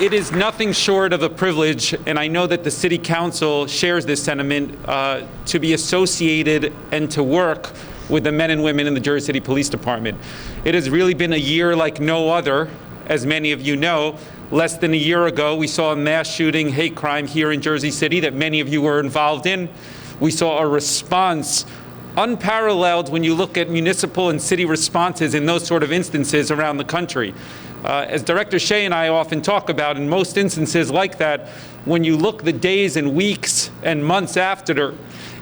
It is nothing short of a privilege, and I know that the City Council shares this sentiment, to be associated and to work with the men and women in the Jersey City Police Department. It has really been a year like no other. As many of you know, less than a year ago, we saw a mass shooting, hate crime here in Jersey City that many of you were involved in. We saw a response unparalleled when you look at municipal and city responses in those sort of instances around the country. As Director Shea and I often talk about, in most instances like that, when you look the days and weeks and months after,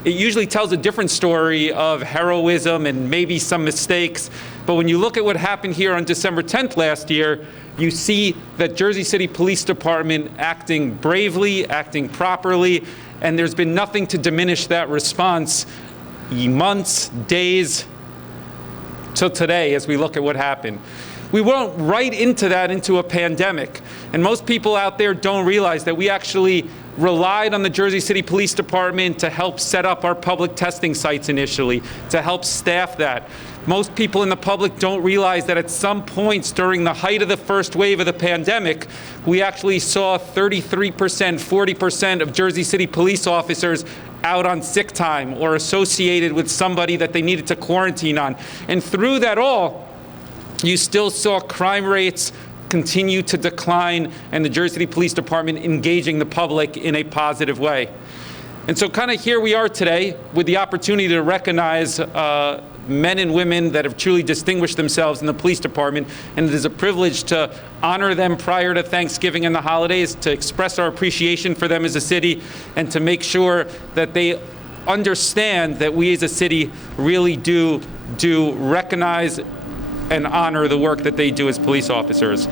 it usually tells a different story of heroism and maybe some mistakes. But when you look at what happened here on December 10th last year, you see that Jersey City Police Department acting bravely, acting properly, and there's been nothing to diminish that response months, days, till today as we look at what happened. We went right into a pandemic. And most people out there don't realize that we actually relied on the Jersey City Police Department to help set up our public testing sites initially, to help staff that. Most people in the public don't realize that at some points during the height of the first wave of the pandemic, we actually saw 33%, 40% of Jersey City police officers out on sick time or associated with somebody that they needed to quarantine on. And through that all, you still saw crime rates continue to decline and the Jersey City Police Department engaging the public in a positive way. And so kind of here we are today with the opportunity to recognize men and women that have truly distinguished themselves in the police department, and it is a privilege to honor them prior to Thanksgiving and the holidays, to express our appreciation for them as a city, and to make sure that they understand that we as a city really do recognize and honor the work that they do as police officers.